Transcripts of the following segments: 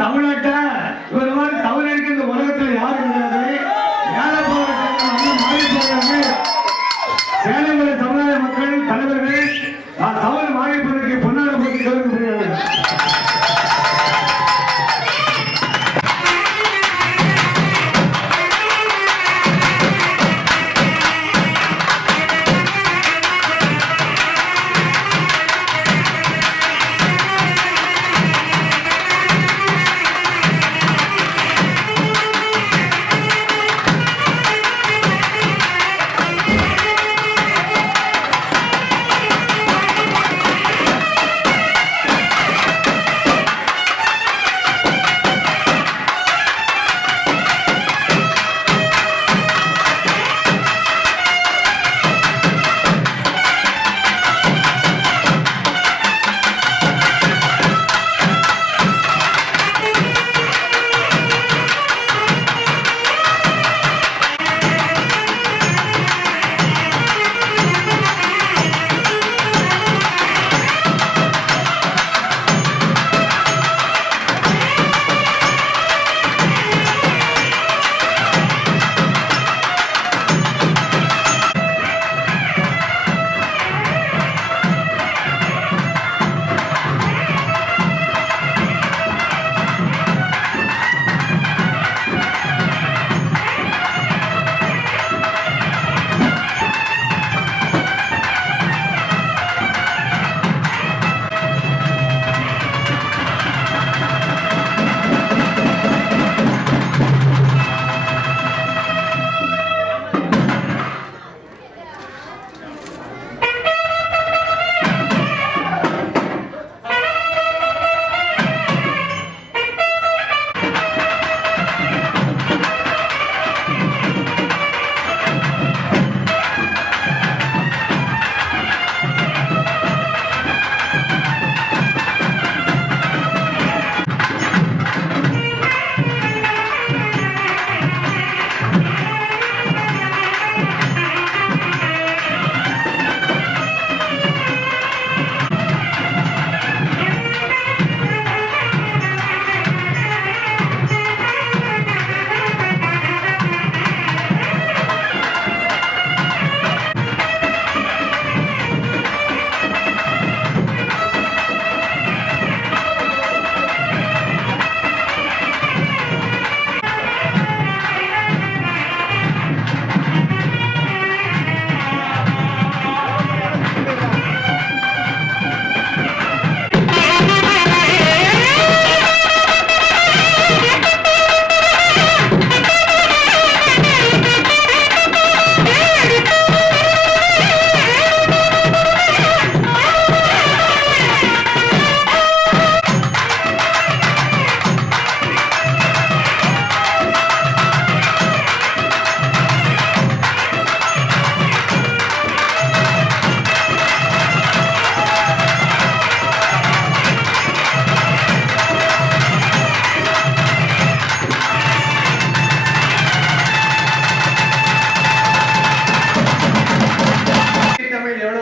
தமிழ்நாட்டை இவர் மாதிரி தமிழருக்கு இந்த உலகத்தில் யாரும் கிடையாது. சேலங்குடி சமுதாய மக்கள் தலைவர்கள் தமிழ் மாநிலத்திற்கு பொன்னாட போட்டி கலந்து முடியாது.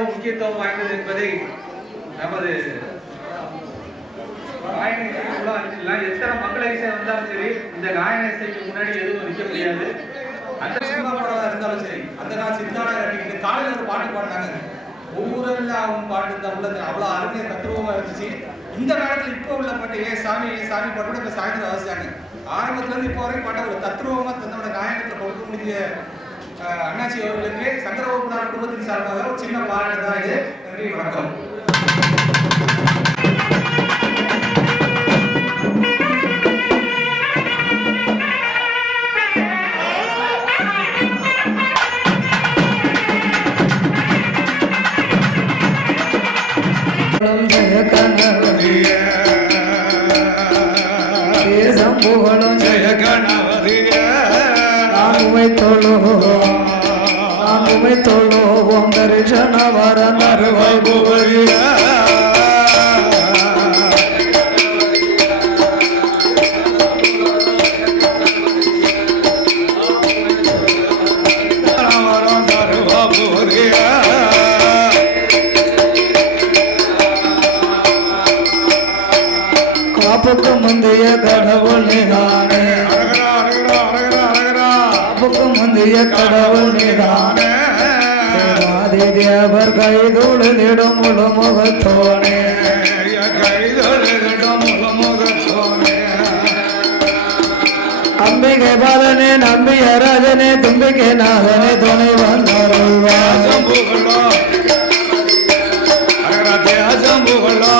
முக்கியத்துவம் வாய்ந்தது என்பதை நமது காயன இசைக்குள்ள எத்தனை மக்கள் இசை வந்தாலும் சரி இந்த காயன இசைக்கு முன்னாடி எதுவும் நிற்க முடியாது. அந்த சினிமா படம் இருந்தாலும் சரி அந்த நான் சித்தானா காலையில் ஒரு பாட்டு பாடினாங்க. ஒவ்வொரு அவன் பாட்டு தான் உள்ளது அவ்வளோ அருமையாக தத்துவமாக இருந்துச்சு. இந்த காலத்தில் இப்போ உள்ள பாட்டு சாமி சாமி பாட்டு கூட இப்போ சாயந்தரம் அவசியாங்க. ஆரம்பத்துலேருந்து இப்போ வரைக்கும் பாட்ட ஒரு தத்துவமாக தன்னோட நாயகத்தில் கொடுக்க முடிய அண்ணாச்சி அவர்களுக்கு சங்கரவகுநாத குடும்பத்தின் சார்பாக ஒரு சின்ன பாராட்டு தான் இது. நன்றி, வணக்கம். சம்புகளும் ஜெய கணவதிய நாமுமை தொழுவோம் தரிசன வர நறுவை புவரிய காப்புக்கு முந்தைய கடவுள் நீதானே, காப்புக்கு முந்தைய கடவுள் நீதானே, தேவர் கைதொழுதிடும் முழு முகத்தோனே, கைதொழுதிடும் முழு முகத்தோனே, அம்பிகை பாலனே நம்பிய ராஜனே தும்பிக்கை நாதனே துணை வந்தருள்வாசம்புகளோ அசம்புகளோ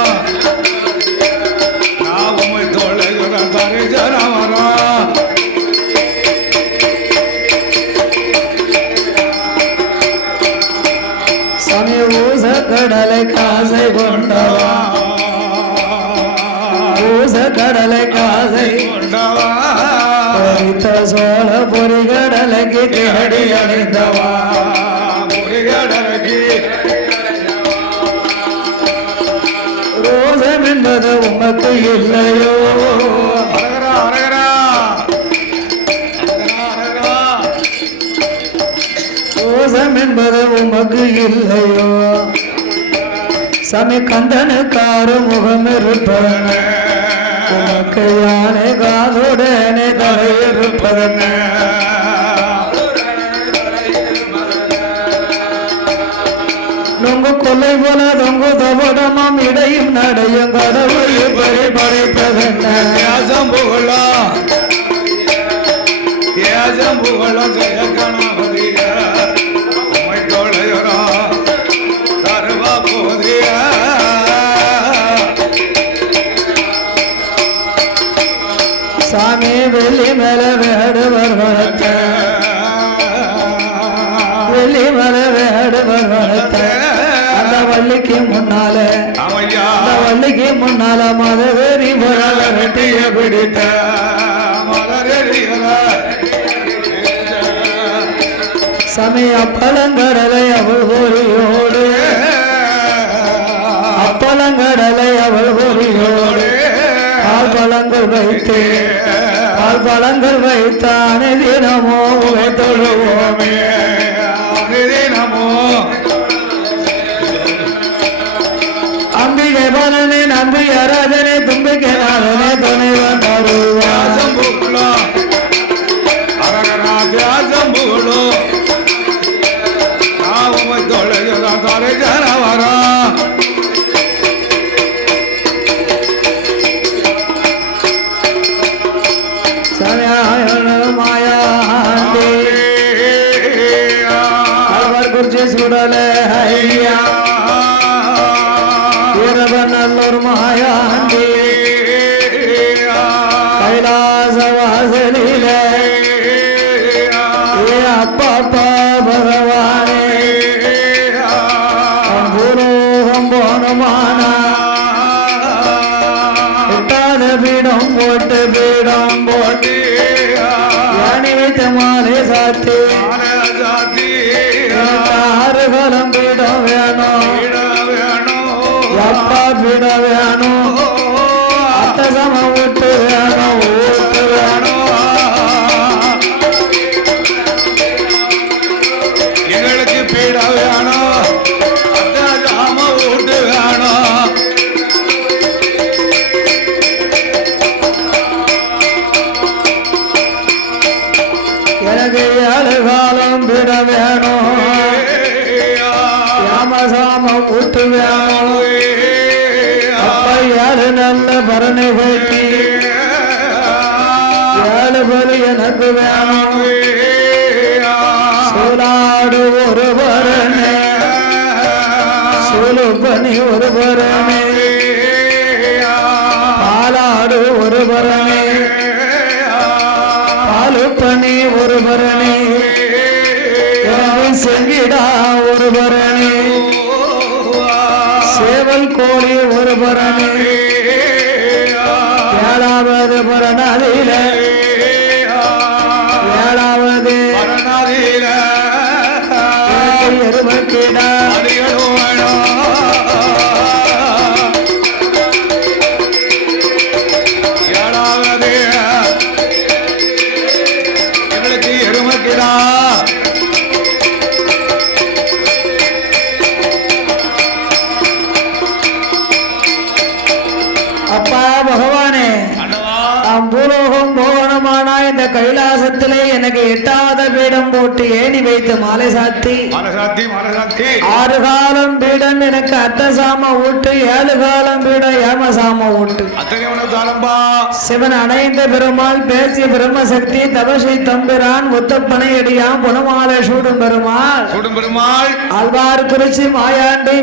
கடலை காசை கொண்டவா ஊச கடலை காசை கொண்டவா பறித்த சோழ பொறிகடலைக்கு தேடி அடைந்தவா பொறிகடலைக்கு ரோசம் என்பது உமக்கு இல்லையோ ரோசம் என்பது உமக்கு இல்லையோ சமி கந்தனுக்காரு முகம் இருப்பதன உமக்கு யானை காதுடனே தலை இருப்பதன நொங்கு கொல்லை போல தொங்கு தபடமும் இடையும் நடையும் கடவுள் பறி படைப்பதன தியாசம்புகளா தியாசம்புகளா ஜெய கணபதிய உமை தோழையரா தருவா போதிய சாமி வெள்ளி மேல வேடுவர் வளர்த்த வெள்ளி மேல வேடுவர் வளர்த்த அந்த வள்ளிக்கு முன்னால அந்த வள்ளிக்கு முன்னால மதவெறி வெட்டிய பிடித்த சமி அப்பலங்கடலை அவள் பொறியோடு அப்பலங்கடலை அவள் பொறியோடு பால் பழங்கள் வைத்து பால் பழங்கள் வைத்தானே தினமோ தொழுவோமே தினமோ அம்பிகை பலனே நம்பிய ராஜனே தும்பிக்கை நாதனே துணை வந்தருள்வாசம்புகளோ அரகராஜம்புகளோ நாம தொலைகிறா தரை ஜனவரா மாயாண்டி அவர் குறிச்சி சுடலே ஐயா நல்லூர் மாயாண்டி கைலாச வாசலிலே அப்பா பகவானே பூலோகம் போனமானா எட்டாத பீடம் போட்டு யானி வைத்த மாலை சாத்தி ஆறு காலம் பீடம் வேணும் அப்பா பீடம் வேணும் அத்த சம விட்டு வேணும் ஊட்டு வேணும் எங்களுக்கு பீடம் வேணும் அத்த சம விட்டு வேணும் எனக்கு ஏழு காலம் விட வேணும் யாமசாம நல்ல பரணை கட்டி ஏழு பலி எனக்கு வேணும் சோலாடு ஒரு பரணை சோலு பனி ஒரு பரணை பாலாடு ஒரு பரணை பாலு பனி ஒரு பரணை செங்கிடா ஒரு பரணி சேவல் கோழி ஒரு பரணி ஏழாவது பரணாதில ஏழாவது எருமக்கிடா ஏழாவது எங்களுக்கு எருமக்கிடா அப்பா பகவானே நாம் பூலோகம் போகணுமானா இந்த கைலாசத்திலே எனக்கு எட்டாத பீடம் போட்டு ஏணி வைத்து மாலை சாத்தி ஆறு காலம் பீடம் எனக்கு அட்டசாம ஊட்டு ஏழு காலம் பீடம் ஏமசாம ஊட்டு சிவன் அணைந்த பெருமாள் பேசிய பிரம்மசக்தி தபசை தம்பிரான் முத்தப்பனை அடியான் புனமாலை சூடும் பெருமாள் ஆழ்வார் குறிச்சி மாயாண்டி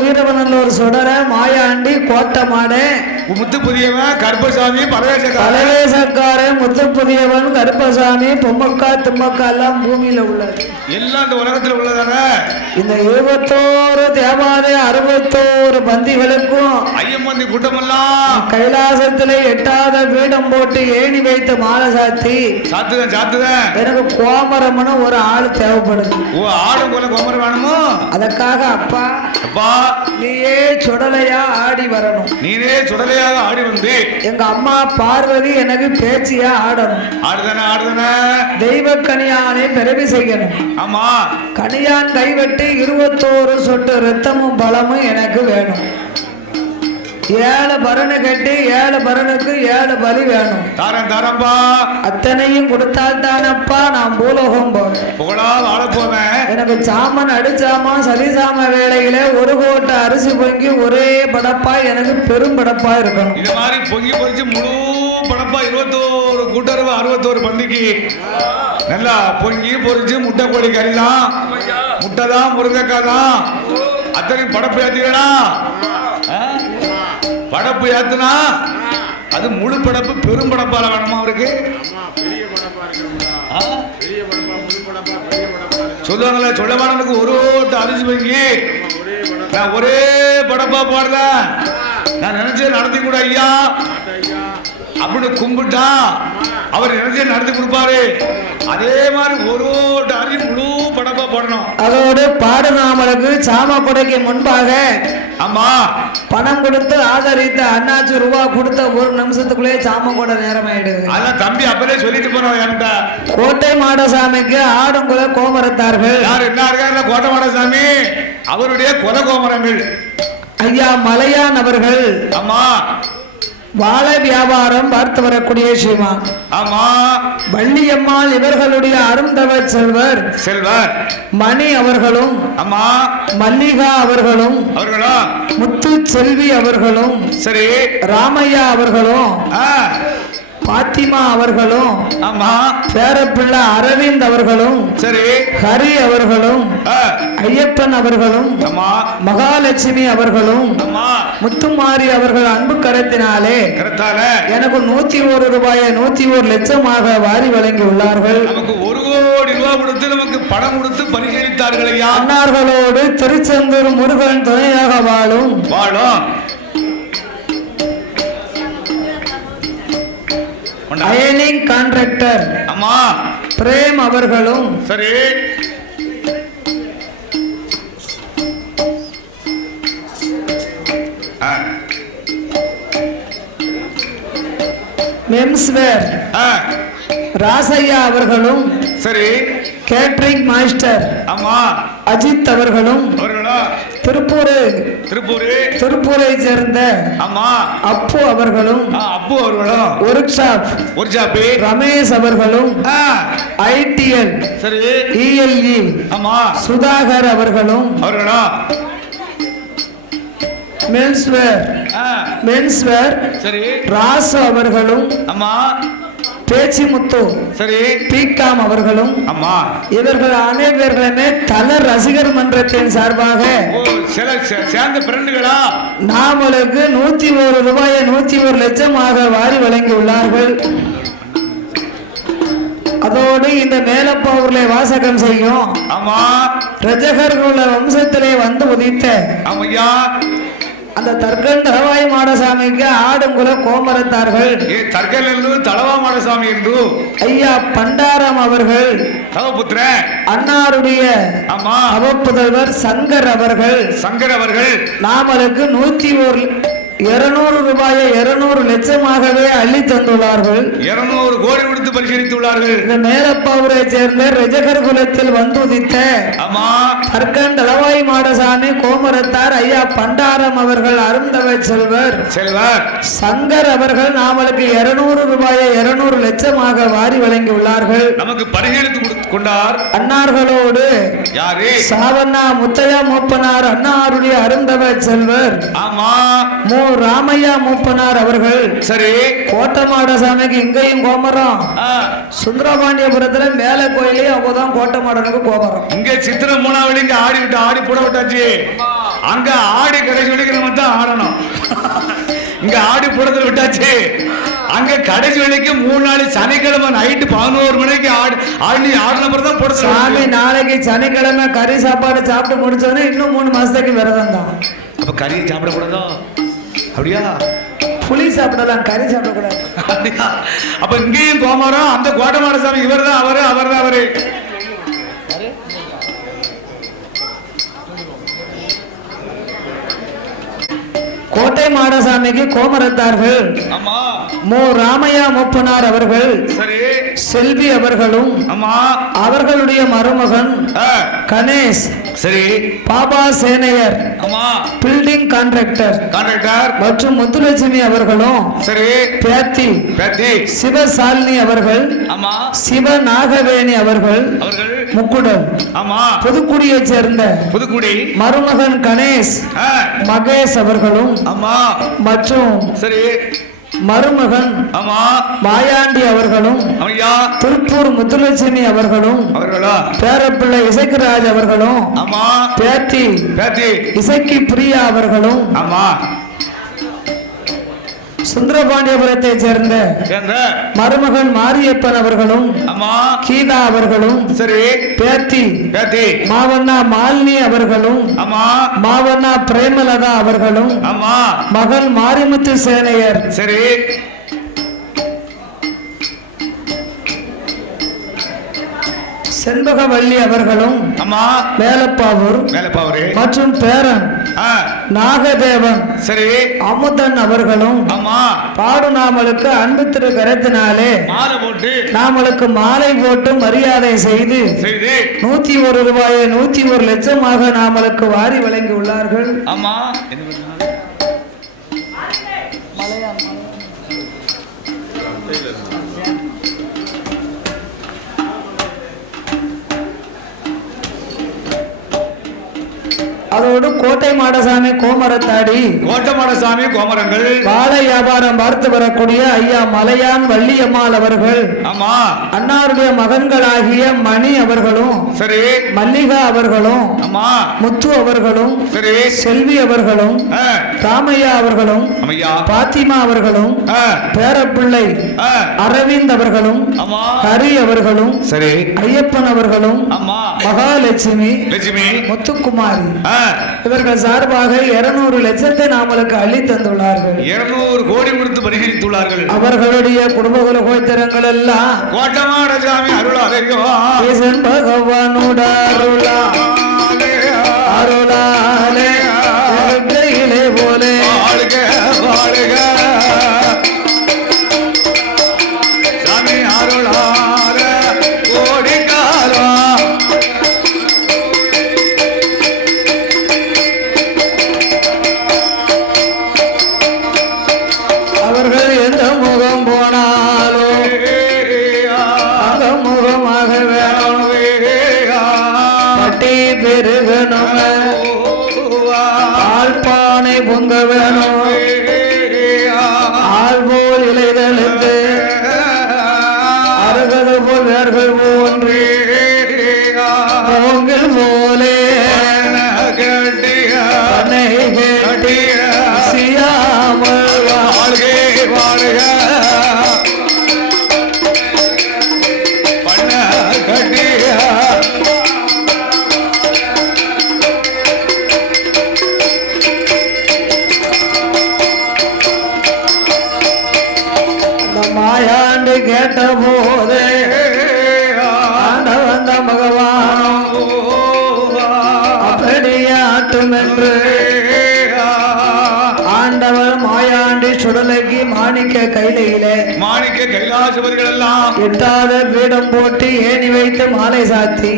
வீரவனல்லூர் சுடர மாயாண்டி கோட்டமாடு முத்து புதியவன் கருப்பசாமி பரவேசக்கார முத்து புதியவன் கருப்பசாமி பொம்மக்கா தும்மக்கா எல்லாம் பூமியில உள்ளது எல்லாம் இந்த உலகத்துல உள்ளதானே இந்த 21 தேவாலய 61 பந்திகளுக்கும் ஐயம்பந்தி கூட்டமெல்லாம் கைலாசத்திலே எட்டாத பீடம் போட்டு ஏணி வைத்து மாலை சாத்தி சாத்துதான் எனக்கு கோமரம்னு ஒரு ஆள் தேவைப்படுது ஆடும் போல கோமரம் வேணுமோ அதற்காக அப்பா நீயே சுடலையா ஆடி வரணும் நீனே சுடலையாக ஆடி வந்து எங்க அம்மா பார்வதி எனக்கு பேச்சியா ஆடணும் ஆடுதானே தெய்வ கனியானை பிறவி செய்யணும் ஆமா கனியான் கைவெட்டி 21 சொட்டு ரத்தமும் பலமும் எனக்கு வேணும் 7 பரணு கட்டி 7 பரனுக்கு 7 பலி வேணும் தாரம்பா அத்தனையும் கொடுத்தால் தானப்பா நான் பூலோகம் போவேன் எனக்கு சாமன் அடிச்சாமா சலிசாம வேளையில 1 கோட்டை அரிசி பொங்கி ஒரே படப்பா எனக்கு பெரும் படப்பா இருக்கணும் இது மாதிரி பொங்கி பொறிச்சு முழு படப்பா 21 கூட்டரவு 61 பந்திக்கு நல்லா பொங்கி பொறிச்சு முட்டை கோழி கறிதான் முட்டை தான் முருங்கைக்காய் தான் அத்தனை படப்பு ஏத்தீங்களா படப்பு ஏத்துனா அது முழு படப்பு பெரும் படப்பால வேணுமா அவருக்கு சொல்லுவாங்கல்ல சொல்லவானனுக்கு ஒரு ஓட்டு அரிசி வாங்கி நான் ஒரே படப்பா போடல நான் நினைச்சே நடத்தி கூட ஐயா அப்படின்னு கும்பிட்டா அவர் நினைச்சே நடத்தி கொடுப்பாரு அதே மாதிரி ஒரு ஓட்டு அரிசி முழு படப்பா போடணும் அதோடு பாடுநாமலுக்கு சாம கொடைக்கு முன்பாக ஆமா பணம் கொடுத்து ஆதரித்து அண்ணாச்சி ரூபா கொடுத்த 1 நிமிஷத்துக்குள்ளே சாம கொடை நேரம் ஆயிடுது அதான் தம்பி அப்பவே சொல்லிட்டு போனோம் என்கிட்ட கோட்டை மாடசாமிக்கு ஆடுங்குல கோமரத்தார்கள் யார் என்ன இருக்காங்க கோட்டை மாடசாமி அவருடைய கொலை கோமரங்கள் ஐயா மலையான் அவர்கள் ஆமா வாழை வியாபாரம் பார்த்து வரக்கூடிய ஸ்ரீமா ஆமா வள்ளியம்மாள் இவர்களுடைய அருந்தவ செல்வர் மணி அவர்களும் ஆமா மல்லிகா அவர்களும் முத்து செல்வி அவர்களும் சரி ராமையா அவர்களும் பாத்திமா அவர்களும் ஆமா பேரப்பிள்ளை அரவிந்த் அவர்களும் சரி ஹரி அவர்களும் ஐயப்பன் அவர்களும் மகாலட்சுமி அவர்களும் முத்துமாரி அவர்கள் அன்பு கரத்தினாலே எனக்கு 101 ரூபாயை 101 லட்சமாக வாரி வழங்கி உள்ளார்கள். நமக்கு 1 கோடி ரூபாய் கொடுத்து நமக்கு பணம் கொடுத்து பரிசீலித்தார்கள் ஐயா. அன்னார்களோடு திருச்செந்தூர் முருகன் துணையாக வாழும் அயனிங் கான்ட்ராக்டர் அம்மா பிரேம் அவர்களும் சரி மெம்ஸ்வேர் ராசையா அவர்களும் சரி கேட்டரிங் மாஸ்டர் அம்மா அஜித் அவர்களும் திருப்பூரை சேர்ந்த அம்மா அப்பு அவர்களும் ஒர்க் ஷாப் ரமேஷ் அவர்களும் ஐடிஎல் சரி இஎல்இ அம்மா சுதாகர் அவர்களும் மென்ஸ்வேர் சரி ராசு அவர்களும் அம்மா பேச்சிமுத்து சரி பிகாம் அவர்களும் அம்மா இவர்கள் அனைவர்களுமே தல ரசிகர் மன்றத்தின் சார்பாக சில சேர்ந்த பிரெண்டுகளா நாமளுக்கு 101 ரூபாயை 101 லட்சமாக வாரி வழங்கி உள்ளார்கள். அதோடு இந்த மேலப்பாவூர்ல வாசகம் செய்யும் ஆமா ரஜகர்களுள்ள வம்சத்திலே வந்து உதித்த ஆமையா அந்த தர்கன் தலவாய் மாடசாமிக்கு ஆடுங்குல கோமரத்தார்கள் தர்கல் என்று தலவா மாடசாமி என்று ஐயா பண்டாரம் அவர்கள் தவபுத்திர அன்னாருடைய ஆமா அவப்புதல்வர் சங்கர் அவர்கள் நாமளுக்கு 200 ரூபாயை 200 லட்சமாகவே அள்ளி தந்துள்ளார்கள். 200 கோடி கொடுத்து பரிசீலித்துள்ளார்கள். இந்த மேலப்பாவூரை சேர்ந்த ரஜகர் குலத்தில் வந்துதித்த ஆமா தர்கன் தலவாய் மாடசாமி கோமரத்தார் ஐயா பண்டாரம் அவர்கள் அருந்தவ செல்வர் சங்கர் அவர்கள் நாமளுக்கு 200 ரூபாயை 200 லட்சமாக வாரி வழங்கி உள்ளார்கள். நமக்கு பரிசீலித்து கொண்டார். அன்னார்களோடு யாரு சாவண்ணா முத்தையா மூப்பனார் அன்னாருடைய அருந்தவ செல்வர் ஆமா ராமையா மூப்பனார் அவர்கள் சரி கோட்டமாடசாமிக்கு இங்கேயும் கோமரம் சுந்தரபாண்டியபுரத்துல மேல கோயிலே அப்போதான் கோட்டமாடனுக்கு கோமரம் இங்க சித்திர மூணாவளி இங்க ஆடி போட விட்டாச்சு. அங்க ஆடி கடைசி வரைக்கும் நம்ம தான் ஆடணும். இங்க ஆடி போடத்துல விட்டாச்சு. அங்க கடைசி வேலைக்கு 3 நாள் சனிக்கிழமை நைட்டு 11 மணிக்கு ஆடின பிறகு போட சாமி நாளைக்கு சனிக்கிழமை கறி சாப்பாடு சாப்பிட்டு முடிச்சோன்னே இன்னும் 3 மாசத்துக்கு விரதம் தான். அப்ப கறி சாப்பிடக்கூடாதோ? அப்படியா? புளி சாப்பிடலாம், கறி சாப்பிடக்கூடாது. அப்படியா? அப்ப இங்கேயும் கோமரம் அந்த கோட்டமாடசாமி இவர் தான் அவரு கோட்டை மாடசாமிக்கு கோமரத்தார்கள் ராமையா மூப்பனார் அவர்கள் செல்வி அவர்களும் அவர்களுடைய மருமகன் கணேஷ் சரி பாபா சேனையர் பில்டிங் கான்ட்ராக்டர் மற்றும் முத்துலட்சுமி அவர்களும் சரி பேத்தி சிவசாலினி அவர்கள் சிவ நாகவேணி அவர்கள் முக்குடல் புதுக்குடியை சேர்ந்த மருமகன் கணேஷ் மகேஷ் அவர்களும் மற்றும் சரி மருமகன் மாயாண்டி அவர்களும் திருப்பூர் முத்துலட்சுமி அவர்களும் பேரப்பிள்ளை இசைக்குராஜ் அவர்களும் பேத்தி இசைக்கு பிரியா அவர்களும் சுந்தரபாண்டியபுரத்தை சேர்ந்த மருமகன் மாரியப்பன் அவர்களும் கீதா அவர்களும் பேத்தி மாவண்ணா மாலினி அவர்களும் மாவண்ணா பிரேமலதா அவர்களும் மகன் மாரிமுத்து சேனையர் செண்பகவல்லி அவர்களும் மேலப்பாவூர் மற்றும் பேரன் நாகதேவன் அமுதன் அவர்களும் பாடுநாமலுக்கு அன்பு திரு கரத்தினாலே நாமளுக்கு மாலை போட்டு மரியாதை செய்து 101 ரூபாயை 101 லட்சமாக நாமளுக்கு வாரி வழங்கி உள்ளார்கள். அதோடு கோட்டை மாடசாமி கோமரத்தாடி கோமரங்கள் வாழை வியாபாரம் பார்த்து வரக்கூடிய ஐயா மலையான் வள்ளியம்மாள் அவர்கள் அன்னாருடைய மகன்களாகிய மணி அவர்களும் மல்லிகா அவர்களும் முத்து அவர்களும் செல்வி அவர்களும் ராமையா அவர்களும் பாத்திமா அவர்களும் பேரப்பிள்ளை அரவிந்த் அவர்களும் ஹரி அவர்களும் ஐயப்பன் அவர்களும் மகாலட்சுமி முத்துக்குமாரி இவர்கள் சார்பாக 200 லட்சத்தை நாமளுக்கு அள்ளி தந்துள்ளார்கள். 200 கோடி கொடுத்து பரிசீலித்துள்ளார்கள். அவர்களுடைய குடும்பகுல கோத்திரங்கள் எல்லாம் கோட்டமாடசாமி அருளாலே பகவானோட அருளாலே போலே சாமி அருளால கோடி அவர்கள் எந்த முகம் போனாலும் அந்த முகமாக வேணும் பட்டி பெருகணும் ஆழ்பானை பொங்க கேட்ட போது ஆண்டவந்த பகவான் அப்படியே ஆட்டும் என்று ஆண்டவர் மாயாண்டி சுடலைக்கு மாணிக்க கைலாசவர்கள் எல்லாம் எட்டாத பீடம் போட்டு ஏணி வைத்து மாலை சாத்தி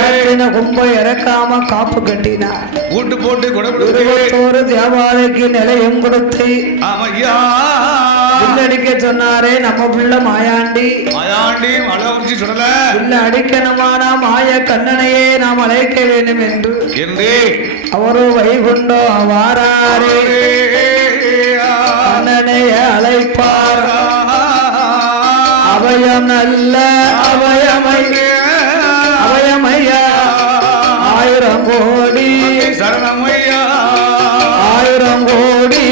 ஏற்றின கும்பை இறக்காம காப்பு கட்டினார். ஊட்டு போட்டு 21 தேவாலைக்கு நிலையம் கொடுத்து அடிக்க சொன்னாரே நம்ம பிள்ளை மாயாண்டி சுடல இல்ல அடிக்கணுமான மாய கண்ணனையே நாம் அழைக்க வேண்டும் என்று அவரோ வைகுண்டோ வாராரே கண்ணனைய அழைப்பார். அபயம் நல்ல அபயமையா 1000 கோடி சரணமையா 1000 கோடி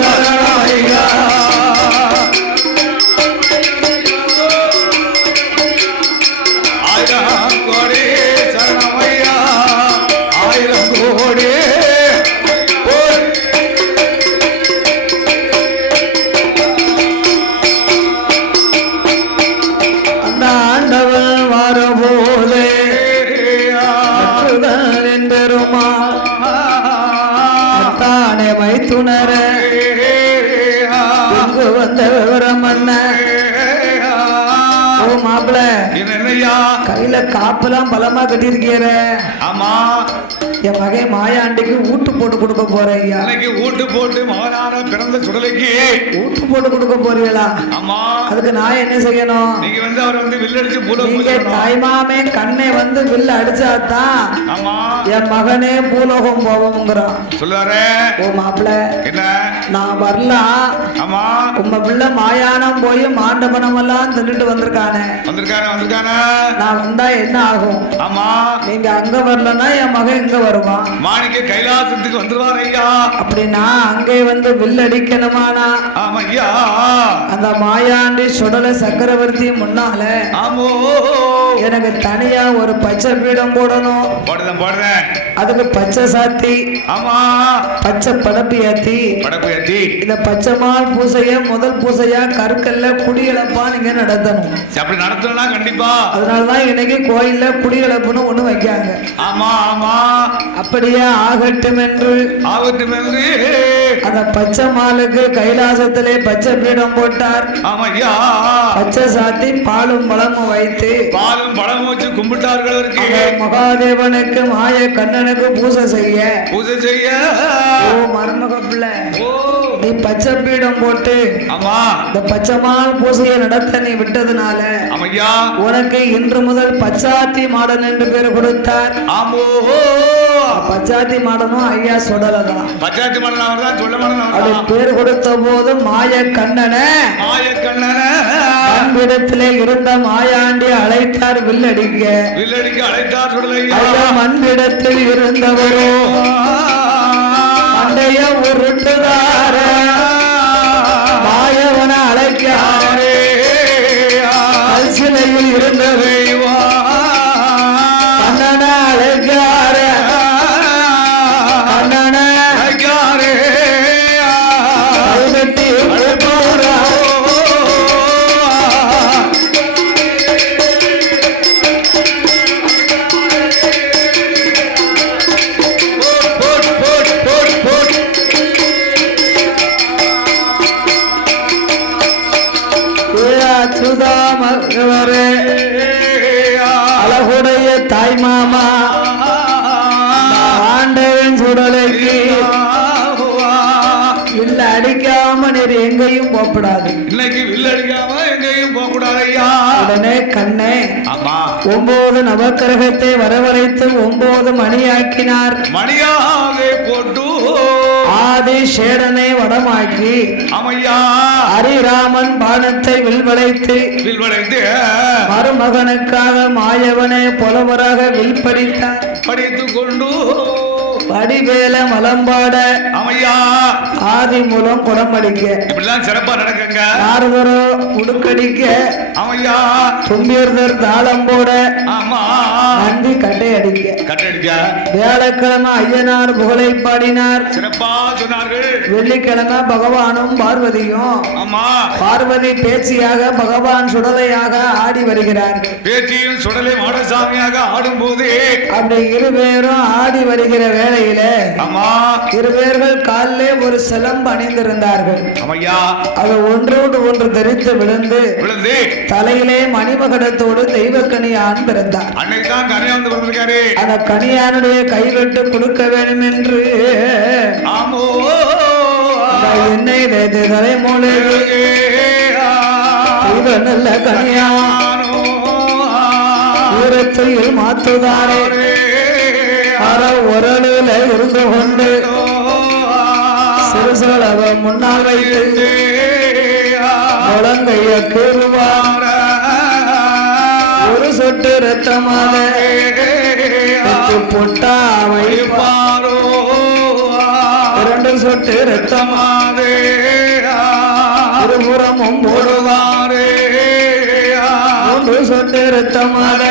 சரணமையா. மைத்துணர வந்த விவரம் என்ன மாப்பிள கையில காப்பெல்லாம் பலமா கட்டிருக்கிற. ஆமா என் மகன் மாயாண்டிக்கு ஊட்டு போட்டு கொடுக்க போறேன் ஐயா. ஊட்டு போட்டு மகனான பிறந்த சுடலைக்கு ஊட்டு போட்டு கொடுக்க போறீங்களா? ஆமா. அதுக்கு நான் என்ன செய்யணும்? நீங்க வந்து அவர் வந்து வில் அடிச்சு நீங்க தாய்மாமே கண்ணை வந்து வில் அடிச்சாதான் ஆமா என் மகனே பூலோகம் போவோம்ங்கிறான். சொல்லுவாரு. ஓ மாப்பிள என்ன நான் வரலாம். ஆமா உங்க பிள்ளை மாயானம் போய் மாண்டபனம் எல்லாம் தின்னுட்டு வந்திருக்கானே. நான் வந்தா என்ன ஆகும்? ஆமா நீங்க அங்க வரலன்னா என் மகன் இங்க வருவான். மாணிக்க கைலாசத்துக்கு வந்துருவார் ஐயா. அப்படின்னா அங்கே வந்து வில் அடிக்கணுமானா ஆமையா அந்த மாயாண்டி சுடல சக்கரவர்த்தி முன்னால ஆமோ எனக்கு தனியா ஒரு பச்சை பீடம் போடணும். போடுறேன். அதுக்கு பச்சை சாத்தி ஆமா பச்சை படப்பு ஏத்தி இந்த பச்சை மால் பூசைய முதல் பூசையா கற்கல்ல குடியிழப்பா நீங்க நடத்தணும். அப்படி நடத்தணும்னா கண்டிப்பா. அதனாலதான் இன்னைக்கு கோயில்ல குடியிழப்புன்னு ஒண்ணு வைக்காங்க. ஆமா ஆமா அப்படியே ஆகட்டும் என்று அந்த பச்சை மாலுக்கு கைலாசத்திலே பச்சை பீடம் போட்டார். ஆமையா பச்சை சாத்தி பாலும் பழமும் வைத்து வச்சு கும்பிட்டார்கள். மகாதேவனுக்கு மாய கண்ணனுக்கு பூஜை செய்ய ஓ மருமக பிள்ளை நீ பச்சை பீடம் போட்டு ஆமா இந்த பச்சைமால் பூசையை நடத்த நீ விட்டதுனால ஆமையா உனக்கு இன்று முதல் பச்சாத்தி மாடன் என்று பேர் கொடுத்தார். ஆமோ பச்சாத்தி மாடனும் ஐயா சுடலதான். பச்சாத்தி மாடன் அவர்தான் சொல்லமான அது பேர் கொடுத்த போது மாய கண்ணன மண்பிடத்திலே இருந்த மாயாண்டி அழைத்தார் வில்லடிக்க அழைத்தார் சுடலையா. மண்பிடத்தில் இருந்தவரோ அண்டைய உருட்டுதார மாயவன அழைக்காரே சிலையில் இருந்தவை கண்ணன அழைக்கார கண்ணன அழைக்காரே கைகட்டி அழகுடைய தாய் மாமா ஆண்டவன் சுடலைக்கு இல்ல அடிக்காம நீர் எங்கேயும் போகக்கூடாது. இன்னைக்கு வில் அடிக்காம எங்கேயும் போகக்கூடாது ஐயா. உடனே கண்ணே ஆமா 9 நவக்கிரகத்தை வரவழைத்து 9 மணியாக்கினார். மணியாக போட்டு ஆதி சேடனை வடமாக்கி ஆமையா ஹரிராமன் பானத்தை வில்வளைத்து மருமகனுக்காக மாயவனை புலவராக வில் படித்தார். படித்துக் கொண்டு வடிவேல மலம்பாட ஆமையா ஆதி மூலம் குடமடிக்க இப்படிலாம் சிறப்பா நடக்குங்க. நாரதரோ உடுக்கடிக்க ஆமையா தும்பியர்தர் தாளம் போட ஆமா நந்தி கட்டை அடிக்க கட்டடிக்க வியாழக்கிழமை ஐயனார் புகழை பாடினார். சிறப்பா சொன்னார்கள். வெள்ளிக்கிழமை பகவானும் பார்வதியும் ஆமா பார்வதி பேச்சியாக பகவான் சுடலையாக ஆடி வருகிறார்கள். பேச்சியும் சுடலை மாடசாமியாக ஆடும் போது அப்படி இருவேரும் ஆடி வருகிற வேளையில ஆமா இருவேர்கள் காலிலே ஒரு சிலம்பு அணிந்திருந்தார்கள். ஆமையா அது ஒன்றோடு ஒன்று தெரித்து விழுந்து விழுந்து தலையிலே மணிமகடத்தோடு தெய்வக்கனியான் பிறந்தார். அன்னைக்கு தான் கனியாந்து பிறந்திருக்காரு. அந்த கனியானுடைய கைவிட்டு கொடுக்க வேண்டும் என்று ஆமோ என்னை வைத்து தலைமூலை நல்ல கனியா ஊரத்தில் மாத்துதாரே அற உரலில் இருந்து கொண்டு சிறுசலவ முன்னால் வைத்து முழங்கைய கூறுவார் ஒரு சொட்டு ரத்தமாக பொட்டா வைப்பாரோ இரண்டு சொட்டு ரத்தமாக இருபுறமும் போடுவாரே மூன்று சொட்டு ரத்தமாக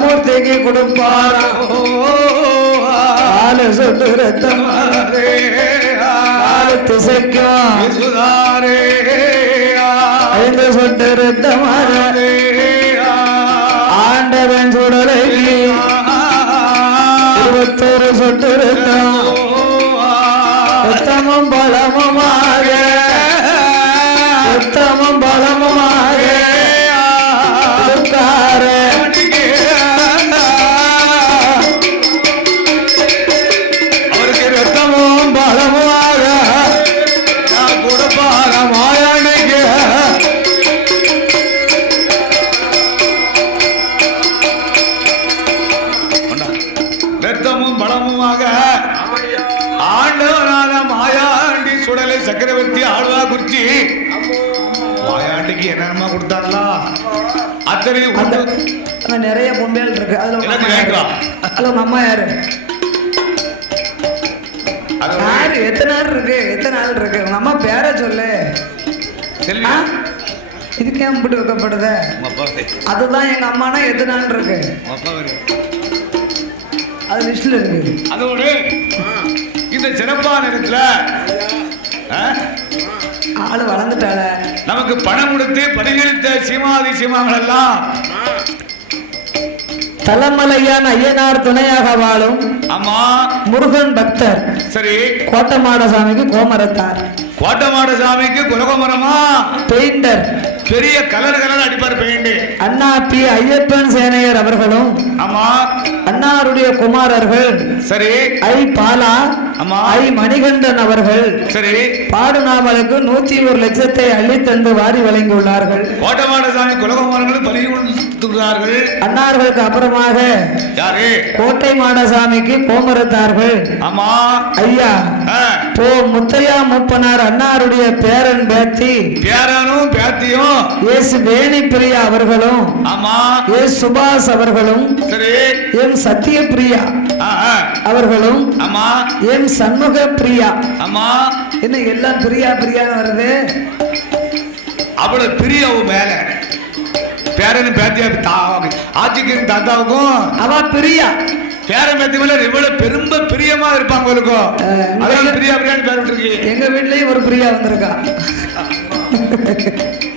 மூர்த்திக்கு கொடுப்பாரோ நாலு சொட்டு ரத்தமாக திசைக்கும் ஐந்து சொட்டு ரத்தமாக ஆண்டவன் சுடலை 21 சொட்டு ரத்தம் உத்தமம் பலமுமாக உத்தமம் பலமுமாக அவருக்கு ரத்தமும் பலமுமாக கொடுப்பார மாயாண்டிக்கு ரத்தமும் பலமுமாக ஆண்டவனான மாயாண்டி சுடலை சக்கரவர்த்தி ஆழ்வா குறிச்சி மாயாண்டிக்கு என்னமா கொடுத்தாங்களா அத்தனை நிறைய பொம்பைகள் இருக்கு. அதுல உங்க அம்மா யாரு யாரு எத்தனை நாள் இருக்கு எத்தனை நாள் இருக்கு உங்க அம்மா பேர சொல்லு. இதுக்கே கும்பிட்டு வைக்கப்படுத அதுதான் எங்க அம்மானா எத்தனை நாள் இருக்கு அது லிஸ்ட்ல இருக்கு. அதோடு இந்த சிறப்பான இடத்துல ஆளு வளர்ந்துட்டால நமக்கு பணம் கொடுத்து பணிகளித்த சீமாதி சீமாங்கள் எல்லாம் தலமலையான் ஐயனார் துணையாக வாழும் ஆமா முருகன் பக்தர். சரி கோட்டமாடசாமிக்கு கோமரத்தார். கோட்டமாடசாமிக்கு குலகோமரமா பெயிண்டர் பெரிய கலர் அடிப்பார் பெயிண்ட். அண்ணா பி ஐயப்பன் சேனையர் அவர்களும் ஆமா அண்ணாருடைய குமாரர்கள் சரி ஐ பாலா ஆமா ஐ மணிகண்டன் அவர்கள் சரி பாடுநாவலுக்கு 101 லட்சத்தை அள்ளி தந்து வாரி வழங்கியுள்ளார்கள். கோட்டமாடசாமி குலகோமரங்கள் பலி கொடுத்துள்ளார்கள். அன்னார்களுக்கு அப்புறமாக யாரு கோட்டை மாடசாமிக்கு கோமரத்தார்கள். ஆமா ஐயா போ முத்தையா மூப்பனார் அன்னாருடைய பேரன் பேத்தி பேரனும் பேத்தியும் எஸ் வேணி பிரியா அவர்களும் ஆமா எஸ் சுபாஷ் அவர்களும் சரி எம் சத்திய பிரியா அவர்களும் ஆமா எம் சண்முக பிரியா ஆமா என்ன எல்லாம் பிரியா பிரியான்னு வருது. அவ்வளவு பிரியாவும் மேல பேரனும் பேத்தியா ஆட்சிக்கு தாத்தாவுக்கும் அவ பிரியா பேரன் பேத்தி மேல இவ்வளவு பெரும்ப பிரியமா இருப்பாங்க அதனால பிரியா பிரியான்னு பேர் விட்டுருக்கு. எங்க வீட்லயும் ஒரு பிரியா வந்திருக்கா.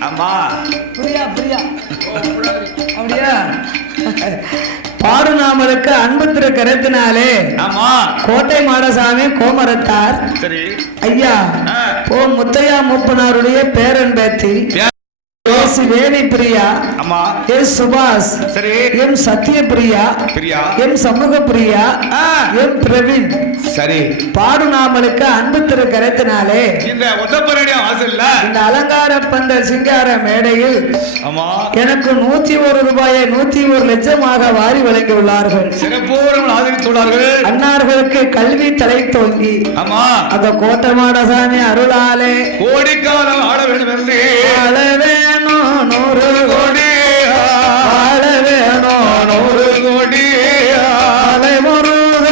ஆமா பிரியா பிரியா அப்படியா பாடுநாமலுக்கு அன்பு திரு கருத்தினாலே ஆமா கோட்டை மாடசாமி கோமரத்தார் சரி ஐயா போ முத்தையா மூப்பனாருடைய பேரன் பேத்தி எஸ் வேணி பிரியா ஆமா எஸ் சுபாஷ் சரி எம் சத்திய பிரியா பிரியா எம் சமூக பிரியா எம் பிரவீன் சரி பாடுநாமலுக்கு அன்பு திரு கருத்தினாலே இந்த ஒத்தப்பரடி வாசல்ல இந்த அலங்கார பந்தல் சிங்கார மேடையில் ஆமா எனக்கு 101 ரூபாயை 101 லட்சமாக வாரி வழங்கியுள்ளார்கள். சிறப்போடு ஆதரித்துள்ளார்கள். அன்னார்களுக்கு கல்வி தலை தோங்கி ஆமா அந்த கோட்டமாடசாமி அருளாலே கோடிக்காலம் ஆட வேண்டும் என்று ஆள வேணும் 100 கோடி ஆள வேணும் 100 கோடி அலை முருக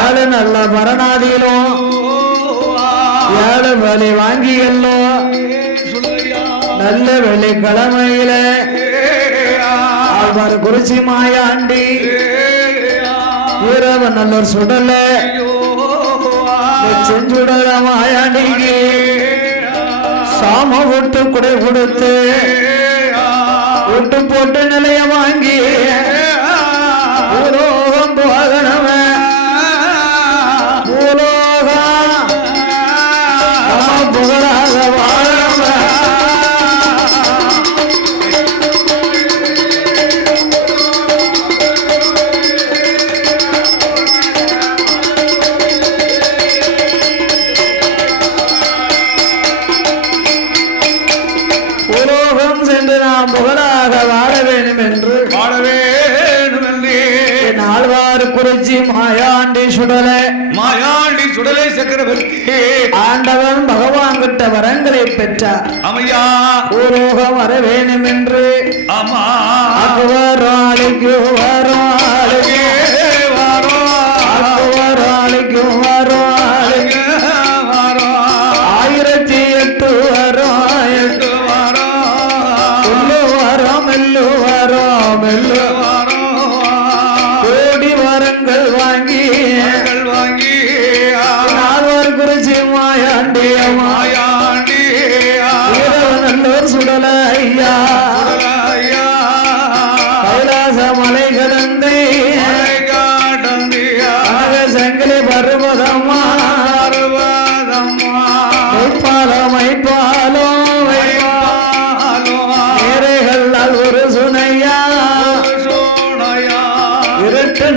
ஏழு நல்ல பரணாதியிலும் ஏழு வழி வாங்கியல்லோ நல்ல வெள்ளிக்கிழமையில அவர் குறிச்சி மாயாண்டி வீரவ நல்லூர் சுடல செஞ்சுடல மாயாண்டிக்கு சாம விட்டு குடை கொடுத்து விட்டு போட்டு நிலைய வாங்கி பூலோகம் போகணவன் பூலோகம் புகழாக வாழவன் புகழாக வாழ வேண்டும் என்று ஆழ்வார் குறிச்சி மாயாண்டி சுடலை சக்கரவர்த்தி ஆண்டவன் பகவான் கிட்ட வரங்களை பெற்றார் அம்மையா பூலோகம் வர வேண்டும் என்று வராளிக்கு ஆயிரத்தி எட்டு கோடி வரங்கள் வாங்கி நால்வர் குறிச்சி மாயாண்டி நல்லூர் சுடல ஐயா கைலாச மலை கடந்தை சங்கிலி பருவதம்மா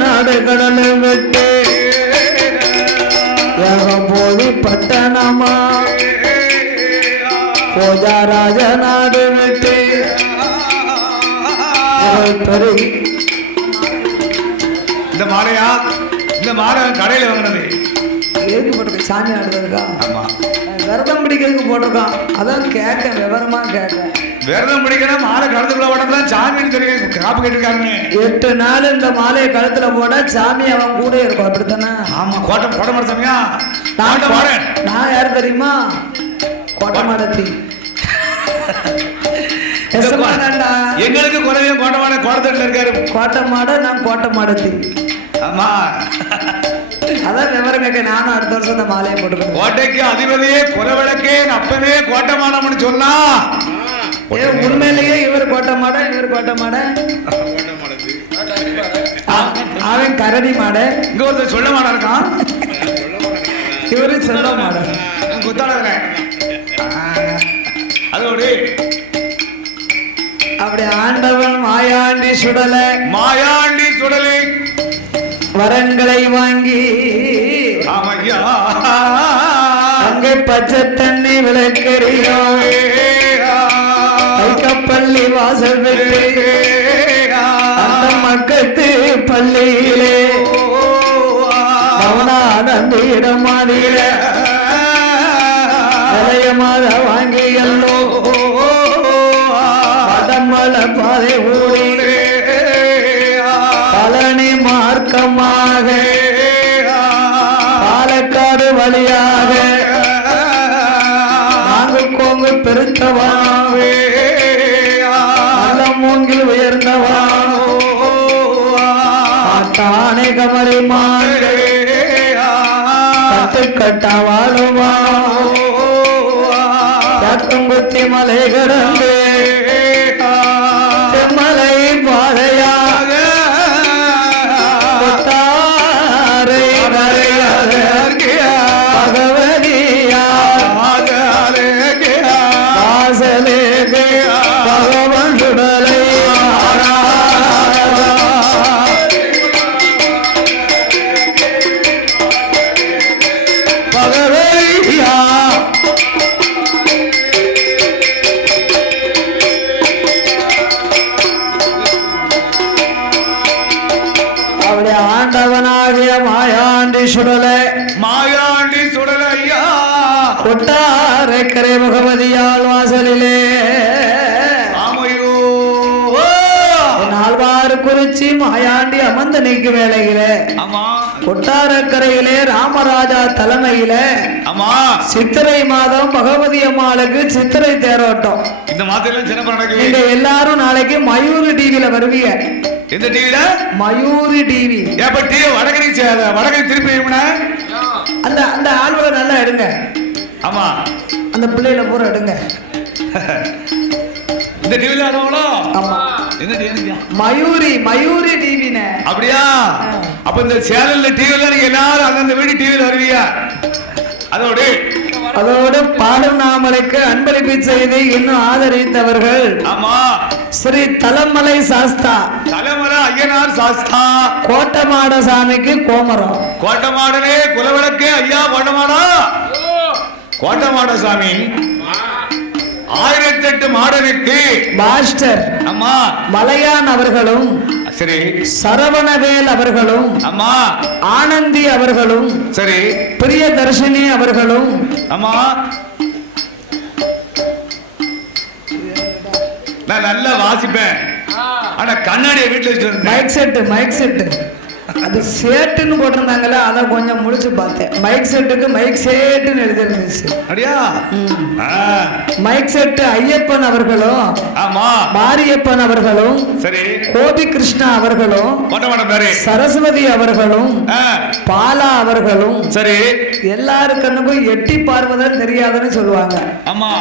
நாடு கடலை விட்டு போதி பட்டணமா போஜாராஜ நாடு விட்டு இந்த மாலையா இந்த மாலை கடையில வாங்கினது எதுக்கு போட்டிருக்க சாமி ஆடுறதுக்கா விரதம் பிடிக்கிறதுக்கு போட்டிருக்கான் அதான் கேட்க விவரமா கேட்க விரதம் பிடிக்கணும் மாலை கழுத்துக்குள்ள போட்டதான் சாமின்னு தெரியும் காப்பு கேட்டிருக்காருன்னு 8 நாள் இந்த மாலையை கழுத்துல போட சாமி அவன் கூட இருக்கும் அப்படித்தானே ஆமா கோட்டை மாட சாமியா நான் யாரு தெரியுமா கோட்டை மாடத்தி எங்களுக்கு குறையும் கோட்டை மாட கோட்டத்துல இருக்காரு கோட்டை மாட நான் கோட்டை மாடத்தி ஆமா அதான் விவரம் கேட்க நானும் அடுத்த வருஷம் இந்த மாலையை போட்டுக்கிறேன் கோட்டைக்கு அதிபதியே குலவிளக்கே அப்பவே கோட்டை மாடம்னு சொன்னா உண்மையிலேயே இவர் கோட்டை மாட இவர் கோட்டை மாட அவன் கரடி மாட இங்க ஒருத்தர் சொல்ல மாட இருக்கான் இவரு சொல்ல மாட குத்தாட அதோடு அப்படி ஆண்டவன் மாயாண்டி சுடலை வரங்களை வாங்கி அங்கே பச்சை தண்ணி விளக்கறியோ பள்ளி வாசல் விட்டு அந்த மக்கத்து பள்ளியிலே அவனானந்திடமாதிர மாத வாங்கி எல்லோ வடமல பாதை ஊடி பழனி மார்க்கமாக பாலக்காடு வழியாக நாங்கள் கோங்கு பெருத்தவாவே மூங்கில் உயர்ந்தவா தானே கமலை கட்ட வாழுவா குத்தி மலை கடந்து செம்மலை பாதையாக பகவதியா வாசலே பகவன் சுடலை பகவதியா ஆண்டவனாகிய மாயாண்டி சுடலை ஐயா கொட்டாரைக்கரை பகவதியால் வாசலிலே ஆழ்வார் மாறு குறிச்சி மாயாண்டி அமர்ந்த நீக்கு வேலையில ஆமா கொட்டாரக்கரையிலே ராமராஜா தலைமையில ஆமா சித்திரை மாதம் பகவதி அம்மாளுக்கு சித்திரை தேரோட்டம். இந்த மாதம் சிறப்பு நடக்குது. நீங்க எல்லாரும் நாளைக்கு மயூரி டிவில வருவீங்க. எந்த டிவில? மயூரி டிவி. ஏப்ப டிவி வடகரி திருப்பி அந்த அந்த ஆள்வரை நல்லா எடுங்க. ஆமா அந்த பிள்ளைகளை பூரா எடுங்க. இந்த டிவில ஆடுவாங்களோ? ஆமா. என்ன டிவி? மயூரி டிவின. அப்படியா? அப்ப இந்த சேனல்ல டிவில நீங்க எல்லாரும் அந்தந்த வீடு டிவில வருவீங்க. அதோடு பாடுநாமலைக்கு அன்பளிப்பு செய்து இன்னும் ஆதரித்தவர்கள் ஆமா ஸ்ரீ தலமலை சாஸ்தா தலமலை ஐயனார் சாஸ்தா கோட்டமாட சாமிக்கு கோமரம். கோட்டமாடனே குலவிளக்கே ஐயா கோட்டமாடா கோட்டமாட சாமி 1008 மாடனுக்கு மாஸ்டர் அம்மா மலையான் அவர்களும் சரி சரவணவேல் அவர்களும் அம்மா ஆனந்தி அவர்களும் சரி பிரியதர்ஷினி அவர்களும் அம்மா நான் நல்லா வாசிப்பேன். ஆனா கண்ணாடியை வீட்டுல வச்சிருந்தேன். மைக் செட்டு அது சேட்டுன்னு போட்டிருந்தாங்களே அதை கொஞ்சம் முடிச்சு பார்த்தேன். மைக் செட்டுக்கு மைக் சேட்டுன்னு எழுதி இருந்துச்சு. அப்படியா? மைக் செட்டு ஐயப்பன் அவர்களும் ஆமா மாரியப்பன் அவர்களும் சரி கோபி கிருஷ்ணா அவர்களும் சரஸ்வதி அவர்களும் பாலா அவர்களும் சரி எல்லாருக்கும் எட்டி பார்வைதான் தெரியாதுன்னு சொல்லுவாங்க. ஆமா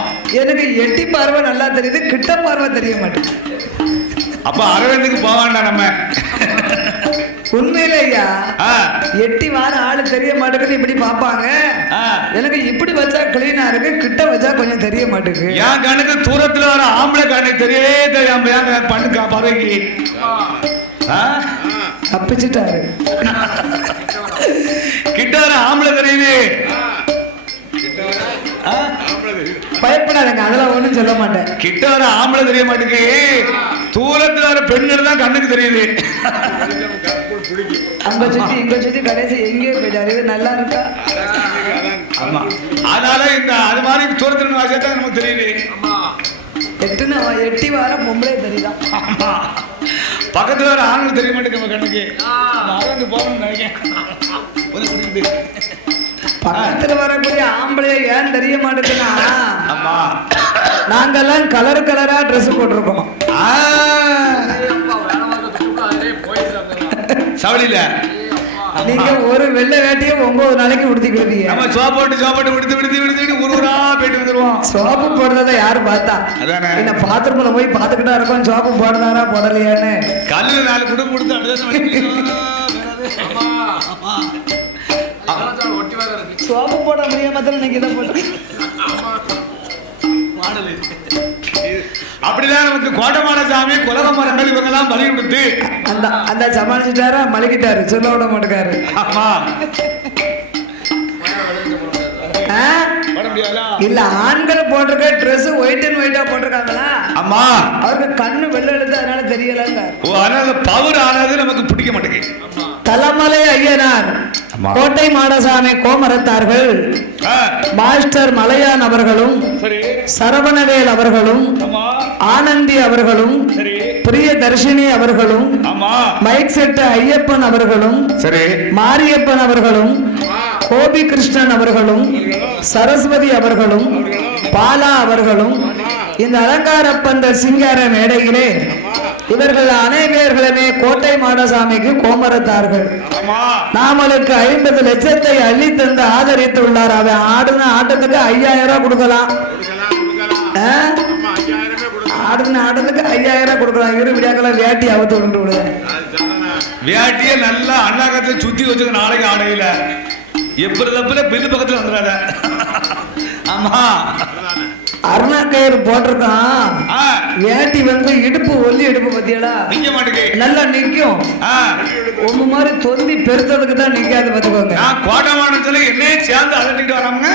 எனக்கு எட்டி பார்வை நல்லா தெரியுது, கிட்ட பார்வை தெரிய மாட்டேங்குது. அப்ப அரவிந்துக்கு போவாண்டா நம்ம. உண்மையிலேயா எட்டி வார ஆளு தெரிய மாட்டேங்குது இப்படி பாப்பாங்க. எனக்கு இப்படி வச்சா கிளீனா இருக்கு, கிட்ட வச்சா கொஞ்சம் தெரிய மாட்டேங்குது. என் கண்ணுக்கு தூரத்துல வர ஆம்பளை கண்ணுக்கு தெரியவே தெரியாம பண்ணுக்கா பறவைக்கு தப்பிச்சுட்டாரு. கிட்ட வர ஆம்பளை தெரியுது. பயப்படாதங்க, அதெல்லாம் ஒண்ணும் சொல்ல மாட்டேன். கிட்ட வர ஆம்பளை தெரிய மாட்டேங்குது, தூரத்துல வர பெண்கள் தான் கண்ணுக்கு தெரியுது. அங்க சுத்தி இங்க சுத்தி கடைசி எங்கேயோ போயிட்டாரு. இது நல்லா இருக்கா? ஆமா அதனால இந்த அது மாதிரி தூரத்துல வாசிதான் நமக்கு தெரியுது. எட்டி வார பொம்பளை தெரியுதான். ஆமா பக்கத்துல வர ஆண்கள் தெரிய மாட்டேங்குது நம்ம கண்ணுக்கு. அரவிந்து போகணும்னு நினைக்கிறேன். பக்கத்துல வரக்கூடிய ஆம்பளைய ஏன் தெரிய மாட்டேங்குன்னா நாங்கெல்லாம் கலர் கலரா ட்ரெஸ் போட்டிருக்கோம். சவளில நீங்க ஒரு வெள்ளை வேட்டியை 9 நாளைக்கு உடுத்திக்கிடுவீங்க. நம்ம சோப்பாட்டு விடுத்து ஊரா போயிட்டு வந்துருவோம். சோப்பு போடுறத யாரு பார்த்தா? என்ன பாத்ரூம்ல போய் பாத்துக்கிட்டா இருக்கோம் சோப்பு போடுறாரா போடலையான்னு. கல்லு 4 குடும்பம் கொடுத்து சோப்பு போட முடியாம இன்னைக்கு இதை போட்டு அப்படிதான் நமக்கு கோட்டமான சாமி குலக மரங்கள் இவங்கெல்லாம் பலி கொடுத்து அந்த சமாளிச்சுட்டாரா மலிக்கிட்டாரு, சொல்ல விட மாட்டேக்காரு. ஆமா இல்ல ஆண்கள் போட்டிருக்க ட்ரெஸ் ஒயிட் அண்ட் ஒயிட்டா போட்டிருக்காங்களா? ஆமா அவருக்கு கண்ணு வெள்ளை எழுது அதனால தெரியலங்க. அதனால பவர் ஆனது நமக்கு பிடிக்க மாட்டேங்குது. தலமலை ஐயனார் கோட்டை மாடசாமி கோமரத்தார்கள் மாஸ்டர் மலையான் அவர்களும் சரவணவேல் அவர்களும் ஆனந்தி அவர்களும் பிரியதர்ஷினி அவர்களும் மைக் செட்டு ஐயப்பன் அவர்களும் மாரியப்பன் அவர்களும் கோபி கிருஷ்ணன் அவர்களும் சரஸ்வதி அவர்களும் பாலா அவர்களும் இந்த அலங்கார பந்த சிங்கார மேடையிலே இவர்கள் அனைவர்களுமே கோட்டை மாடசாமிக்கு கோமரத்தார்கள். நாமளுக்கு 50 லட்சத்தை அள்ளி தந்து ஆதரித்துள்ளார். அவன் ஆடுன ஆட்டத்துக்கு 5000 கொடுக்கலாம். ஆடுன ஆட்டத்துக்கு 5000 கொடுக்கலாம். இரு விடியாக்கெல்லாம் வேட்டி அவுத்து விட்டு விடுங்க. வேட்டியை நல்லா அண்ணாக்கத்தை சுத்தி வச்சுக்க நாளைக்கு ஆடையில எப்படி தப்புல பில்லு பக்கத்துல வந்துடாத. ஆமா அருணாக்கயிறு போட்டிருக்கான். வேட்டி இடுப்பு ஒல்லி இடுப்பு பத்தியடா நிக்க மாட்டேங்குது, நல்லா நிக்கும். ஒண்ணு மாதிரி தொந்தி பெருத்ததுக்கு தான் நிக்காது பாத்துக்கோங்க. கோட்டமானத்துல என்னையே சேர்ந்து அலட்டிட்டு வராங்க.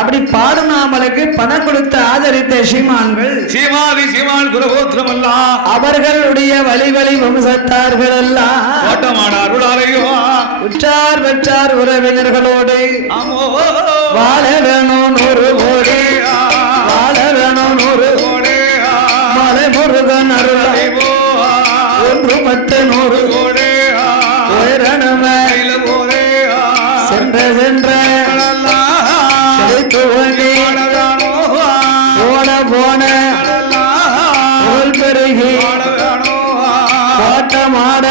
அப்படி பாடுநாமலுக்கு பணம் கொடுத்து ஆதரித்த சீமான்கள் சீமான் குலகோத்திரம் எல்லாம் அவர்களுடைய வழி வம்சத்தார்கள் எல்லாம் கோட்டமான அருளாலையும் உற்றார் பெற்றார் உறவினர்களோடு வாழ வேணும் 100 கோடி, வாழ வேணும் 100 கோடி, மலை முருகன் அருள் 100 உயரணுமே சென்ற செழித்து ஓடி போன போல் பெருகி கோட்டமாட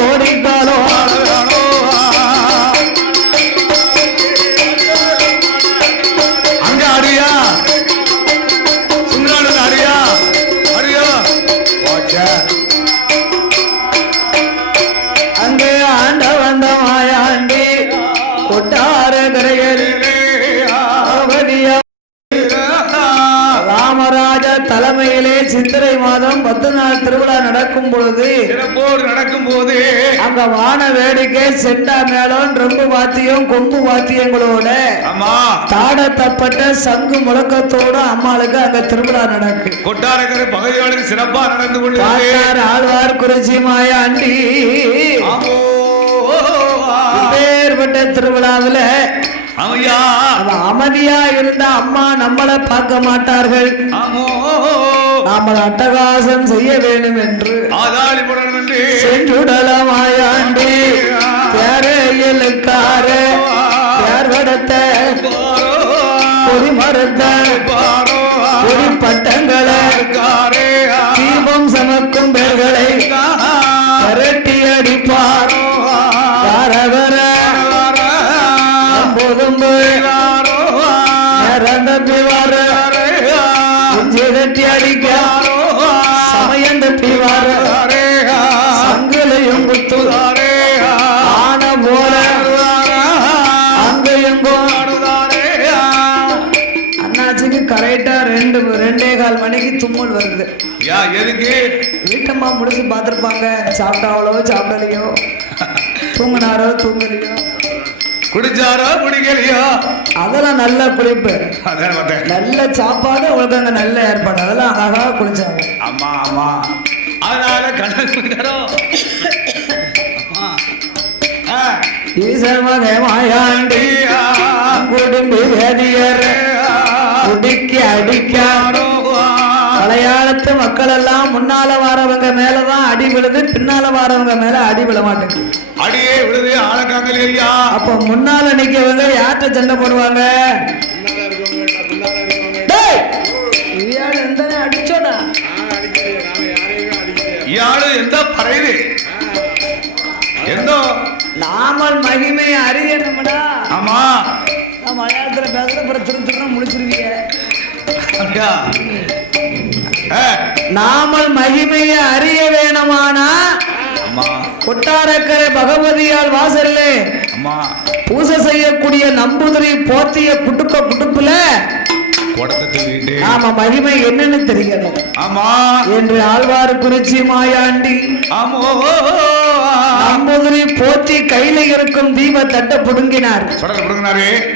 ஓடிக்காலும் அங்க அடியா சுந்தராடு அடியா அடியா அங்கே ஆண்ட வந்த மாயாண்டி கொட்டார கரைகளிலே ராமராஜ தலைமையிலே சித்திரை மாதம் 10 நாள் திருவிழா நடக்கும் பொழுது அங்க வான வேடிக்கை செண்டா மேளம் ரொம்ப வாத்தியம் கொம்பு வாத்தியங்களோட தாடத்தப்பட்ட சங்கு முழக்கத்தோட அம்மாளுக்கு அங்க திருவிழா நடக்கு. கொட்டாரக்கரை பகுதிகளுக்கு சிறப்பா நடந்து கொண்டு ஆழ்வார் குறிச்சி மாயாண்டி வேறுபட்ட திருவிழாவில அமைதியா இருந்த அம்மா நம்மளை பார்க்க மாட்டார்கள், நாம அட்டகாசம் செய்ய வேண்டும் என்று சென்றுடலமாயாண்டி தேரையிலுக்கார தேர்வடத்த பொறி மறுத்த பொறி பட்டங்களை தீபம் சமக்கும் பேர்களை விரட்டி அடிப்பார் அடிக்க சமயம் தப்பிவார சங்கலையும் குத்து ஆன போல அங்கையும் அண்ணாச்சிக்கு கரெக்டா 2:15 மணிக்கு தும்மல் வருது. வீட்டம்மா முடிச்சு பார்த்துருப்பாங்க, சாப்பிட்டாவளோ சாப்பிடலையோ, தூங்கினாரோ தூங்கலையோ, குடிச்சாரோ குடிக்கலையோ, அதெல்லாம் நல்ல குளிப்பு, நல்ல சாப்பாடு, உங்களுக்கு அங்க நல்ல ஏற்பாடு, அதெல்லாம் அழகா குளிச்சாங்க. ஆமா ஆமா, அதனால கண்ணு ஈசர்மகமாயாண்டி குடும்பி வேதியர் குடிக்க அடிக்காரோ. மலையாளத்து மக்கள் எல்லாம் முன்னால வாரவங்க மேலதான் அடி விழுது, பின்னால வாரவங்க மேல அடி விழ மாட்டேங்குது. அடியே விழுது ஆளக்காங்கலையா. அப்ப முன்னால நிக்கவங்க யார்கிட்ட சண்டை போடுவாங்க? அடிச்சோடா இயாளு எந்த பறையுது எந்தோ நாமல் மகிமை அறியணும்டா. ஆமா, நான் மலையாளத்துல பேசுற அப்புறம் திரும்ப முடிச்சிருவீங்க. நாமல் மகிமையை அறிய வேணுமானா கொட்டாரக்கரை பகவதியால் வாசல்லே பூசை செய்யக்கூடிய நம்புதிரி போத்திய குடுப்புல ஆமா மகிமை என்னன்னு தெரியணும். ஆமா என்று ஆழ்வார் குறிச்சி மாயாண்டி நம்புதிரி போத்தி கையில இருக்கும் தீப தட்டை புடுங்கினார்.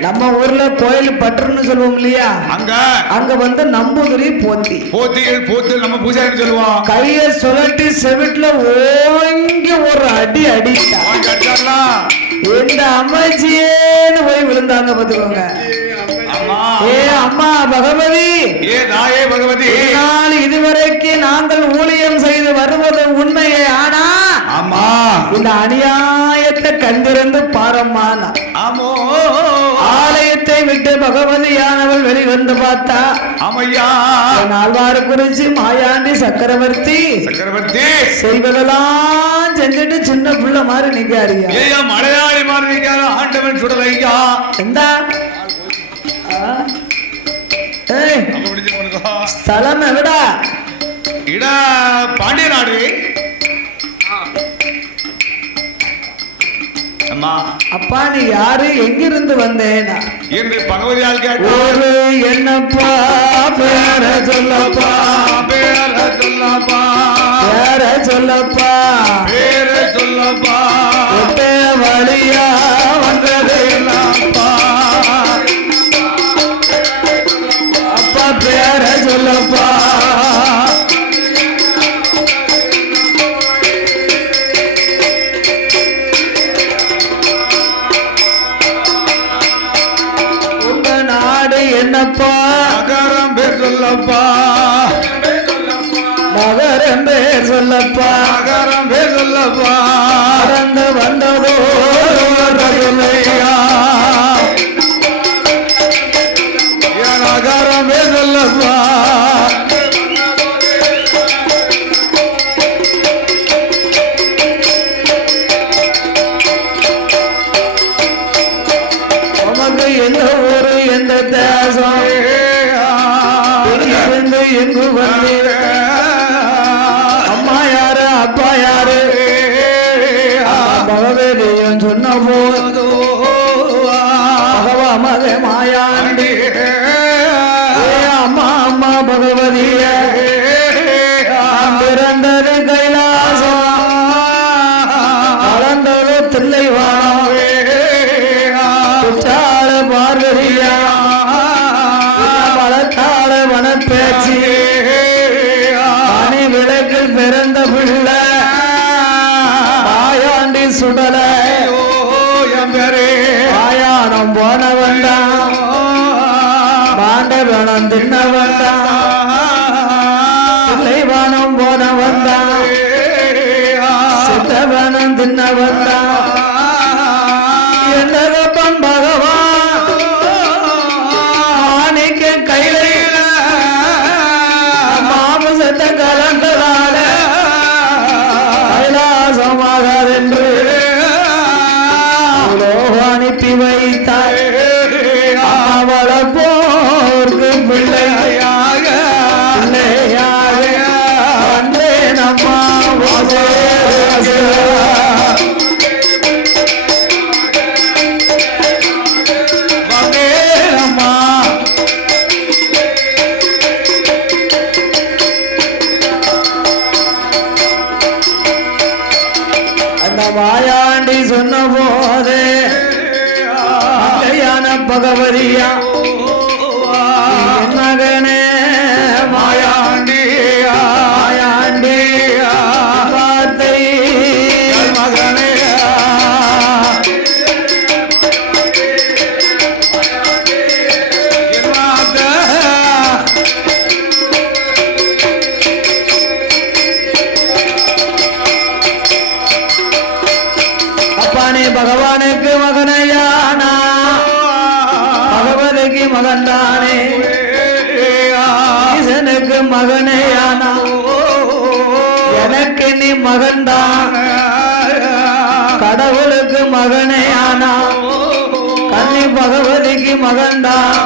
நம்ம ஊர்ல கோயில் பற்றுன்னு சொல்லுவோம் இல்லையா, அங்க வந்து நம்புதிரி போத்தி நம்ம பூஜை சொல்லுவோம். கைய சுழட்டி செவிட்டுல ஓங்கி ஒரு அடி அடித்தா இந்த அமைச்சியேன்னு போய் விழுந்தாங்க பாத்துக்கோங்க. ஏ அம்மா பகவதி, ஏ தாயே பகவதி, இதுவரைக்கு நாங்கள் ஊழியம் செய்து வருவது உண்மையே, ஆனா ஆமா இந்த அநியாயத்தை கண்டிருந்து பாரம்மா. ஆலயத்தை விட்டு பகவதியானவள் வெளிவந்து பார்த்தா ஆமையா ஆழ்வார் குறிச்சி மாயாண்டி சக்கரவர்த்தி செய்வதெல்லாம் செஞ்சுட்டு சின்ன புள்ள மாதிரி நிக்காரியா, மலையாளி மாதிரி நிக்காத ஆண்டவன் சுடலையா. எந்தா ஸ்தலம் எவிடா? இட பாண்டிய நாடு. அப்பா நீ யாரு, எங்கிருந்து வந்தேனா என்று பகவதியால் கேட்ட. ஒரு என்னப்பா பேர சொல்லப்பா, பேர சொல்லப்பா, பேர சொல்லப்பா, பேர சொல்லப்பா, வழியா வந்ததே இல்லப்பா, அப்பா பேர சொல்லப்பா. உங்க நாடு என்னப்பா, நகரம் பேர் சொல்லப்பா, பேர் சொல்லப்பா நகரம் பேர் சொல்லப்பா கடந்து வந்ததோ ஐயா என் நகரம் பேர் சொல்லப்பா உமக்கு எந்த ஊரு எந்த தேசம் இருந்து எங்கு வந்தீங்க அம்மா யாரு அப்பா யாரு பகவதியும் சொன்ன போது பகவா மக மாயாண்டி அம்மா அம்மா பகவதிய பிறந்தது கைலாசம் வளர்ந்தது தில்லைவானம் குற்றால பார்வதியா வளர்த்தாள வனப்பேச்சி மணி விளக்கில் பிறந்த பிள்ளை மாயாண்டி சுடல மாயானம் போன வந்தான் பாண்டவனம் தின்ன வந்தான் தில்லைவானம் போன வந்தான் சித்தவனம் தின்ன வந்தான் என்னதப்பன் பகவான் மாணிக்க கையில மாமசத்த கலந்ததால கைலாசமாகாதென்று அனுப்பி வைத்தார் அவள போர்க்கு பிள்ளையாக வந்தே நம்மா அந்த மாயாண்டி சொன்ன போதே கல்யாண பகவதியா மகனே மாயாண்டியா மாயாண்டியா வார்த்தை மகனே அப்பானே பகவானுக்கு மகனையானா பகவதிக்கு மகன்தானே ஈசனுக்கு மகனையானா எனக்கு நீ மகன்தான் கடவுளுக்கு மகனையானா கன்னி பகவதிக்கு மகன்தான்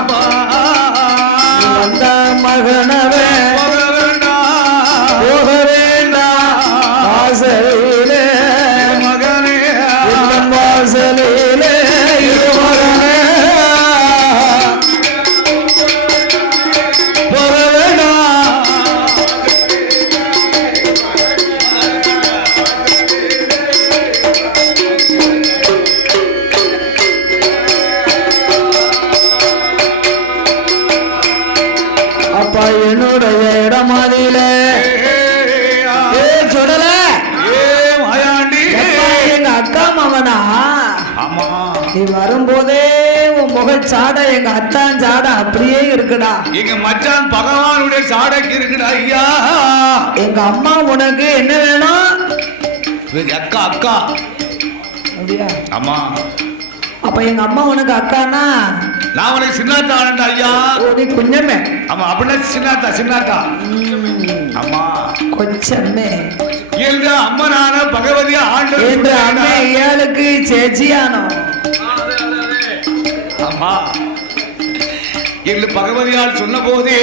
வந்த மகனவே போக வேண்டாம் வாசலிலே மகனே வாசலிலே மகனே போக வேண்டாம் அப்பா என்னுடைய இடமாதிலே சுடல எங்க அக்கா மாமனா ஆமா நீ வரும்போதே உன் முகச்சாட எங்க அத்தான் சாட அப்படியே இருக்குடா எங்க மச்சான் பகவானுடைய சாடைக்கு இருக்குடா ஐயா எங்க அம்மா உனக்கு என்ன வேணும் அக்கா அக்கா அப்படியா ஆமா அப்ப எங்க அம்மா உனக்கு அக்கானா நான் உனக்கு சின்னாத்தா ஆனண்டா ஐயா நீ குஞ்சமே ஆமா அப்படின்னா சின்னாத்தா சின்னாத்தா ஆமா கொஞ்சமே எங்க அம்மனான பகவதி ஆண்டு என்ற அம்மே ஏழுக்கு சேச்சியானோ ஆமா என்று பகவதியால் சொன்ன போதே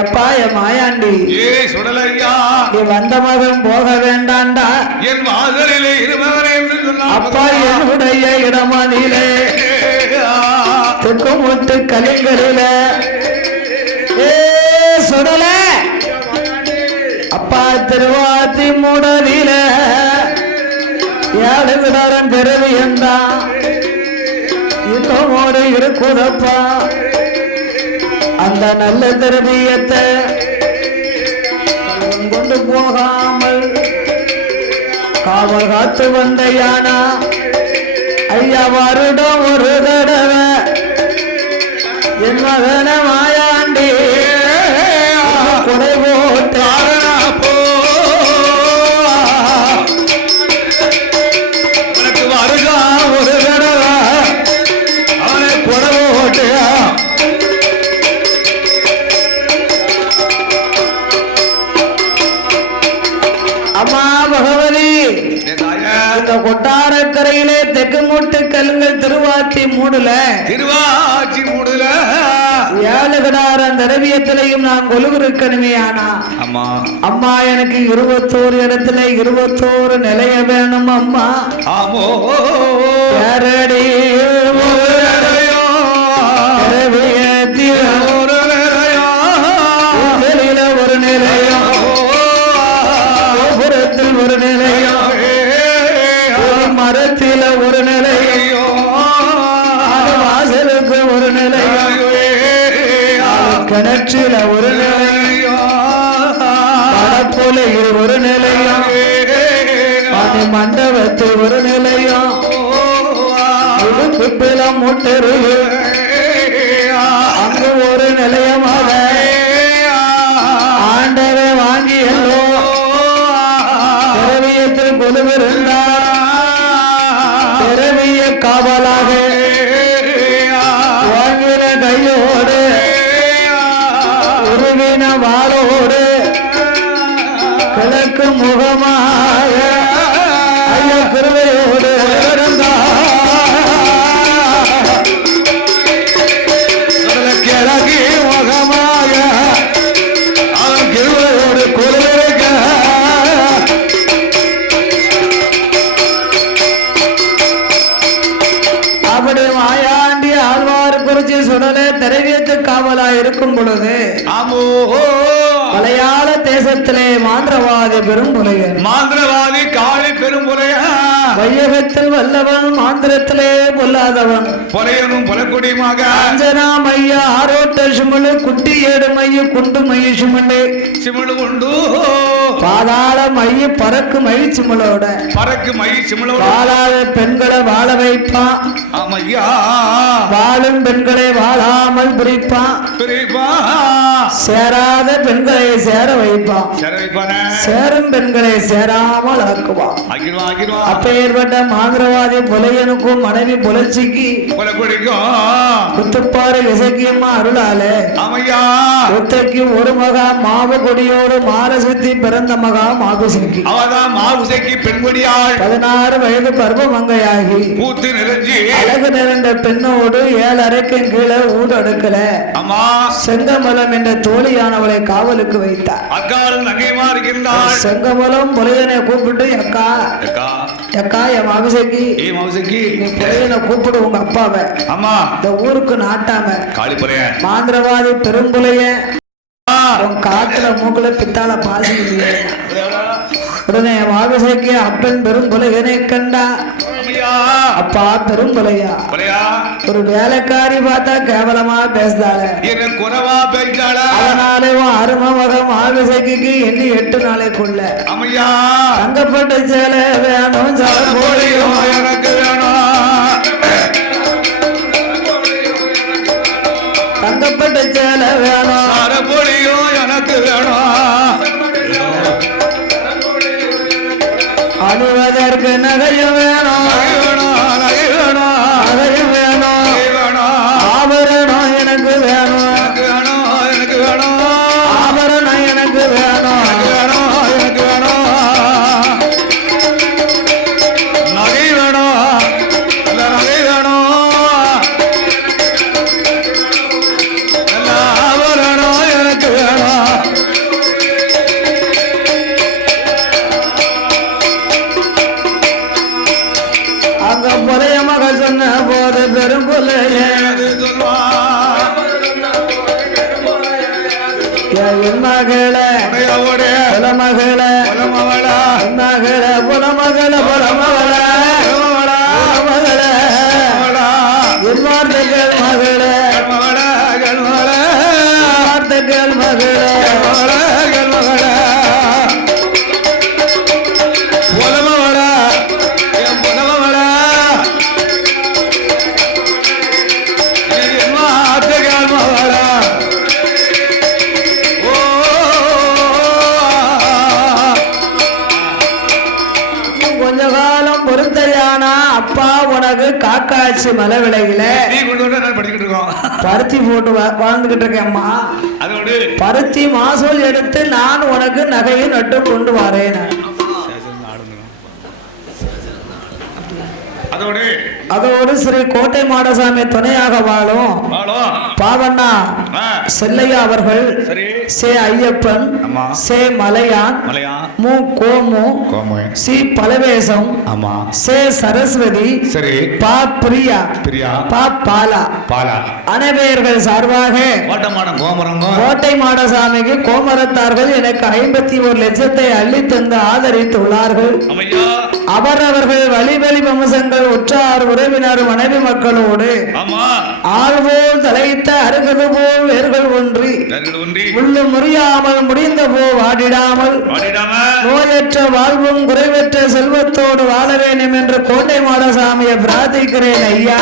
எப்பா என் மாயாண்டி ஏ சுடலையா நீ வந்த மகன் போக வேண்டாண்டா என் வாசலிலே இருமகனே என்று சொன்னார் அப்பா என்னுடைய இடமதிலே துக்குமுத்து கலிங்களில ஏ சுடல அப்பா திருவாத்தி மூடலில ஏழு விடாரம் பெருவியந்தான் இன்னமோடு இருக்குதப்பா அந்த நல்ல திரவியத்தை கொண்டு போகாமல் காவல் காத்து வந்த யானா ஐயா வருடம் ஒரு தடவை என் என் மகன மாயாண்டி குறை போட்டு உனக்கு வருகா ஒரு தடவை அவனை குறை போட்டு அம்மா பகவதி இந்த கொட்டாரக்கரையிலே தெற்கு மூட்டு கல்லுங்கள் திருவாச்சி மூடுல ஏழு கடாரம் திரவியத்திலையும் நான் கொலுவிருக்கணுமே ஆனா அம்மா அம்மா எனக்கு 21 இடத்துல 21 நிலைய வேணும் அம்மா ஆமோ யாரடி ஒரு நிலையம் கோபுரத்தில் ஒரு நிலையம் மரத்தில ஒரு நிலையம் வாசலுக்கு ஒரு நிலையம் கிணற்றில ஒரு நிலையம் படப்புலையில் ஒரு நிலையம் மண்டபத்தில் ஒரு நிலையம் குப்பிலம் முட்டரு அங்கு ஒரு நிலையமாக ஆண்டவை வாங்கி எல்லோ திரவியத்தில் கொலுவிருந்தார் திரவிய காவலாக வாங்கின கையோடு உருவின வாளோடு கிழக்கு முகமாக ஐயா கிருவையோடு கிழக்கு முகமாக அவன் கிருவையோடு கொலுவிருக்க அப்படி மாயாண்டி ஆழ்வார் குறிச்சி சுடலே திரவியத்து காவலா இருக்கும் பொழுது ஆமோ மலையாள தேசத்திலே மாந்திரவாதி பெரும்புலையன் மாந்திரவாதி காளி பெரும்புலைய வையகத்தில் வல்லவன் மாந்திரத்திலே பொல்லாதவன் பொலையனும் பொலக்குடியுமாக அஞ்சனா மைய ஆரோட்ட சுமலு குட்டி ஏடு மைய குண்டு மைய சுமலு சிமிழு கொண்டு பாதாள மைய பறக்கு மை சுமலோட பறக்கு மை சிமிழோடு வாழாத பெண்களை வாழ வைப்பான் ஆமையா வாழும் பெண்களை வாழாமல் பிரிப்பான் பிரிப்பா சேராத பெண்களை சேர வைப்பான் சரி வைப்பானே சேரும் பெண்களை சேராமல் ஆக்குவான் ஆக்கிடுவா ஆக்கிடுவா அப்பேற்பட்ட மாந்திரவாதி புலையனுக்கும் மனைவி புலர்ச்சிக்கு பொலக்குடிக்கும் குத்துப்பாறை இசக்கியம்மா அருளாலே ஆமையா ஒத்தைக்கு ஒரு மகா மாவு கொடியோடு மாலை சுத்தி பிறந்த மகா மாபுசிக்கு அவதான் மாவுசைக்கு பெண்கொடியாள் 16 வயது பருவமங்கையாகி பூத்து நிறைஞ்சி அழகு நிறைந்த பெண்ணோடு 7 அறைக்கும் கீழே ஊடு அடுக்கல அம்மா செங்கமலம் என்ற தோழியானவளை காவலுக்கு வைத்தார் அக்கால் நகைமா இருக்கின்றாள் செங்கமலம் புலையனை கூப்பிட்டு அக்கா அக்கா அக்கா என் மாமிசைக்கு ஏ மாவுசைக்கு நீ புலையனை கூப்பிடு உங்க அப்பாவை அம்மா இந்த ஊருக்கு நாட்டாம காளி பொலைய மாந்திரவாதி பெரும்புலைய காத்துல மூக்குல பித்தால பாசி உடனே மாமிசைக்கு அப்பன் பெரும்புலையனை கண்டா அப்பா பெரும்புலையா பொலையா ஒரு வேலைக்காரி பார்த்தா கேவலமா பேசுதாள என்ன குறவா பேச்சாளா அதனாலே அரும மகம் மாமிசைக்கு எண்ணி 8 நாளைக்குள்ள அம்மையா தங்கப்பட்ட சேலை வேணும் போலியும் எனக்கு வேணும் தங்கப்பட்ட சேலை வேணும் போலியும் எனக்கு வேணும் அணுவதற்கு நகையும் வேணும் நகை வேணும் நகையும் வேணும் வேணும் ஆபரணம் எனக்கு வேணும் எனக்கு வேணும் எனக்கு வேணும் ஆபரணம் எனக்கு வேணும் வேணும் எனக்கு வேணும் நகை வேணும் இல்ல நகை வேணும் எல்லா ஆபரணம் எனக்கு வேணும் அங்க புலைய மக சொன்ன போது பெரும்புலைய அது சொல்வா என் மகள உடையவோடைய புலமகள புலமவளா மகள புலமகள புலமகள மகள என் வார்த்தைகள் மகள கண்மவளா கண்மவளா வார்த்தைகள் மகள கண்மவளா புலமவளா என் புலமவளா என் வார்த்தை கண்மவளா காக்காட்சி மலை விலையில நீ கொண்டு வந்து நான் படிக்கிட்டு இருக்கோம். பருத்தி போட்டு வாழ்ந்துகிட்டு இருக்கேன் அம்மா. அதோடு பருத்தி மாசூல் எடுத்து நான் உனக்கு நகையும் நட்டு கொண்டு வரேன். அதோடு ஸ்ரீ கோட்டை மாடசாமி துணையாக வாழும் பாவண்ணா செல்லையா அவர்கள், சே ஐயப்பன், சே மலையான், மு கோமு, சி பலவேசம், சே சரஸ்வதி, பா பிரியா, பா பாலா, அனைவர்கள் சார்பாக கோட்டை மாடசாமிக்கு கோமரத்தார்கள் எனக்கு 51 லட்சத்தை அள்ளி தந்து ஆதரித்துள்ளார்கள். அவரவர்கள் வழிவழி வம்சங்கள் உற்றார் உறவினர் மனைவி மக்களோடு ஆள்வோல் தலைத்த அருகது போல் வேர்கள் ஒன்றி உள்ளு முறியாமல் முடிந்த போ வாடிடாமல் நோயற்ற வாழ்வும் குறைவற்ற செல்வத்தோடு வாழ வேண்டும் என்று கோட்டை மாடசாமியை பிரார்த்திக்கிறேன் ஐயா.